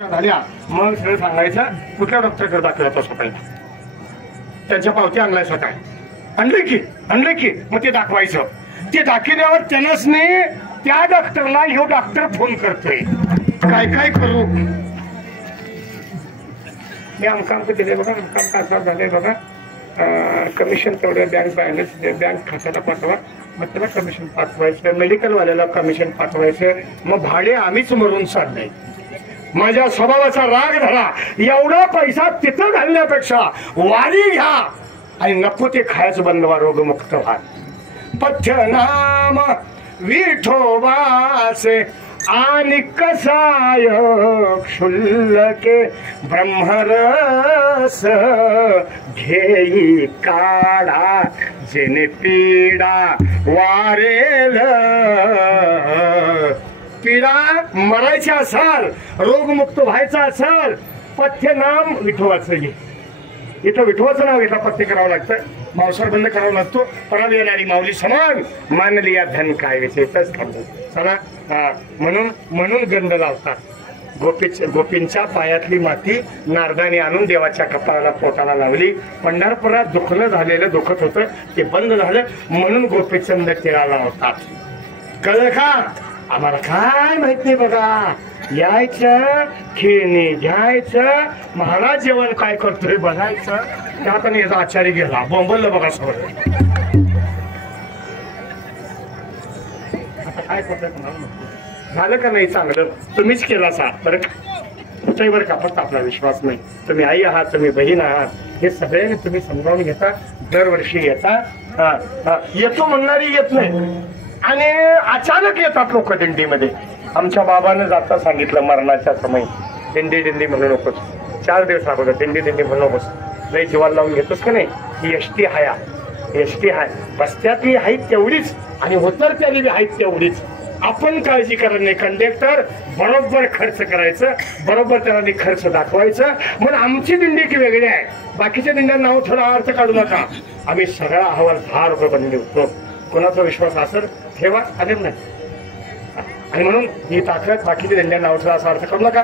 झाल्या मग सगळं सांगायचं कुठल्या डॉक्टरकडे दाखल होता स्वतःला त्यांच्या पावती आणलाय स्वतः आणले की मग ते दाखवायचं ते दाखवल्यावर त्यानंच नाही त्या डॉक्टरला ह्यो डॉक्टर फोन करतोय काय करू मी अमकाम दिले बघा अमकाम का झालंय बघा कमिशन तेवढं बँक बॅलन्स बँक खात्याला पाठवा मग त्याला कमिशन पाठवायचं मेडिकल वाल्याला कमिशन पाठवायचं मग भाडे आम्हीच मरून चाललंय माझ्या स्वभावाचा राग धरा एवढा पैसा तिथं घालण्यापेक्षा वारी घ्या आणि नको ते खायचं बंद व्हा रोगमुक्त व्हा पथ्यनाम विठोबाचे आणि कसाय क्षुल्लके ब्रह्मरस घेई काढा जेने पीडा वारेल पीडा मरायची असाल रोगमुक्त व्हायचा असाल पथ्यनाम विठोबाचं घे इथं विठोबाचं नाव इथं पथ्य करावं लागतं मांसाहार बंद करावा लागतो पराव येणारी माऊली समान मानली या धन काय विषयच चला म्हणून गंध लावतात गोपींच्या पायातली माती नारदाने आणून देवाच्या कपाळाला पोटाला लावली पंढरपुरात दुखत होतं ते बंद झालं म्हणून गोपीचंद टिळा लावतात कळलं का आम्हाला काय माहित नाही बघा यायचं खेळणी घ्यायचं महाराज जेवण काय करतोय बघायचं त्यात आणि याचा आचार्य गेला बोंबललं बघा सगळं आता काय करतोय झालं का नाही चांगलं तुम्हीच केला सा बरं कुठेही बरं का फक्त आपला विश्वास नाही तुम्ही आई आहात तुम्ही बहीण आहात हे सगळे तुम्ही समजावून घेता दरवर्षी येता येतो म्हणणारी येत नाही आणि अचानक येतात लोक दिंडीमध्ये आमच्या बाबानं जाता सांगितलं मरणाच्या समय दिंडी म्हणू नकोस 4 दिवस अगोदर दिंडी म्हणू नकोस लय जीवाला लावून घेतोस का नाही ही एसटी हाय बस्त्यातली आहेत तेवढीच आणि उतरत्याली आहेत तेवढीच आपण काळजी करत नाही कंडक्टर बरोबर खर्च करायचं बरोबर त्याला खर्च दाखवायचं म्हणून आमची दिंडी की वेगळी आहे बाकीच्या दिंड्यांना नाव थोडा अर्थ काढू नका आम्ही सगळा अहवाल 10 रुपये बंद होतो कोणाचा विश्वास असेल ठेवा आले नाही आणि म्हणून ही ताकद बाकीच्या दिंड्यांना नाव थोडा असा अर्थ करू नका